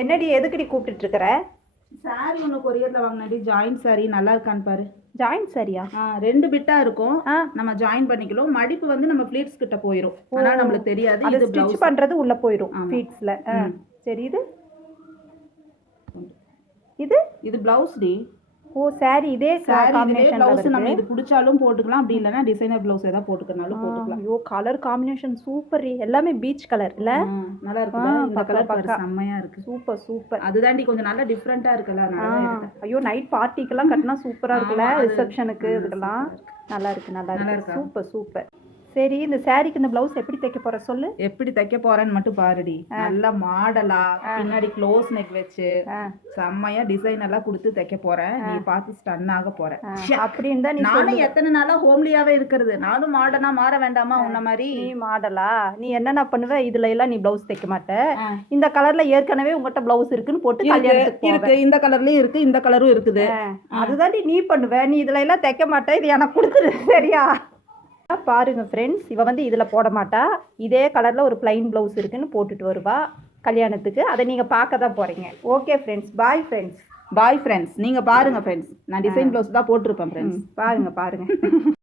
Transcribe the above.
என்னடி எதுக்குடி கூப்பிட்டுட்டு இருக்கிற? சாரி ஒன்று கொரியரில் வாங்கினடி, ஜாயின்ட் சாரி நல்லா இருக்கான்னு பாரு. ஜாயின்ட் சாரியா? 2 பிட்டா இருக்கும். நம்ம ஜாயின் பண்ணிக்கலாம். மடிப்பு வந்து நம்ம ஃப்ளீட்ஸ் கிட்ட போயிடும். ஆனா நம்மளுக்கு தெரியாது. இது ஸ்டிட்ச் பண்றது உள்ள போயிடும் ஃப்ளீட்ஸ்ல. சரி, இது இது இது பிளவுஸ் டி. ஓ சாரி, இதே காம்பினேஷன் பிளவுஸ் நம்ம இது பிடிச்சாலும் போட்டுக்கலாம், அப்படி இல்லனா டிசைனர் பிளவுஸ் ஏதா போட்டுக்கனாலும் போட்டுக்கலாம். ஐயோ கலர் காம்பினேஷன் சூப்பர். எல்லாமே பீச் கலர் இல்ல? நல்லா இருக்குல? இந்த கலர் பாரு, செமையா இருக்கு. Super super. அதுதாண்டி கொஞ்சம் நல்லா டிஃபரண்டா இருக்குல, அதனால எடுத்தேன். ஐயோ நைட் பார்ட்டிக்கெல்லாம் கட்டினா சூப்பரா இருக்குல, ரிசப்ஷனுக்கு இதுக்கெல்லாம் நல்லா இருக்கு. நல்லா இருக்கு. Super super. சரி, இந்த சாரிக்கு இந்த பிளவுஸ் எப்படி தைக்க போற சொல்லு. எப்படி தைக்க போறேன்னு மட்டும் பாருடி. நல்லா மாடலா பின்னாடி க்ளோஸ் நெக் வச்சு செம்மையா டிசைன் எல்லாம் கொடுத்து தைக்க போறேன். நீ பார்த்து ஸ்டன் ஆக போற. அப்படி இருந்தா நீ நானும் எத்தனை நாளா ஹோம்லியாவே இருக்கிறது, நானும் மாடர்னா மாற வேண்டாமா உன்ன மாதிரி? நீ மாடலா? நீ என்னென்ன பண்ணுவ? இதுல எல்லாம் நீ பிளவுஸ் தைக்க மாட்ட. இந்த கலர்ல ஏற்கனவே உங்ககிட்ட பிளவுஸ் இருக்குன்னு போட்டு கல்யாணத்துக்கு இருக்கு. இந்த கலர்லயும் இருக்கு, இந்த கலரும் இருக்குது. அதுதான் நீ பண்ணுவ. நீ இதுல எல்லாம் தைக்க மாட்ட. இது எனக்கு கொடுத்துரு சரியா? பாருங்க ஃப்ரெண்ட்ஸ், இவ வந்து இதில் போட மாட்டா. இதே கலரில் ஒரு பிளைன் ப்ளவுஸ் இருக்குன்னு போட்டுட்டு வருவா கல்யாணத்துக்கு. அதை நீங்கள் பார்க்க தான் போகிறீங்க. Okay friends, bye friends. Bye friends. நீங்கள் பாருங்கள் ஃப்ரெண்ட்ஸ், நான் டிசைன் ப்ளவுஸ் தான் போட்டிருப்பேன் ஃப்ரெண்ட்ஸ். பாருங்கள்.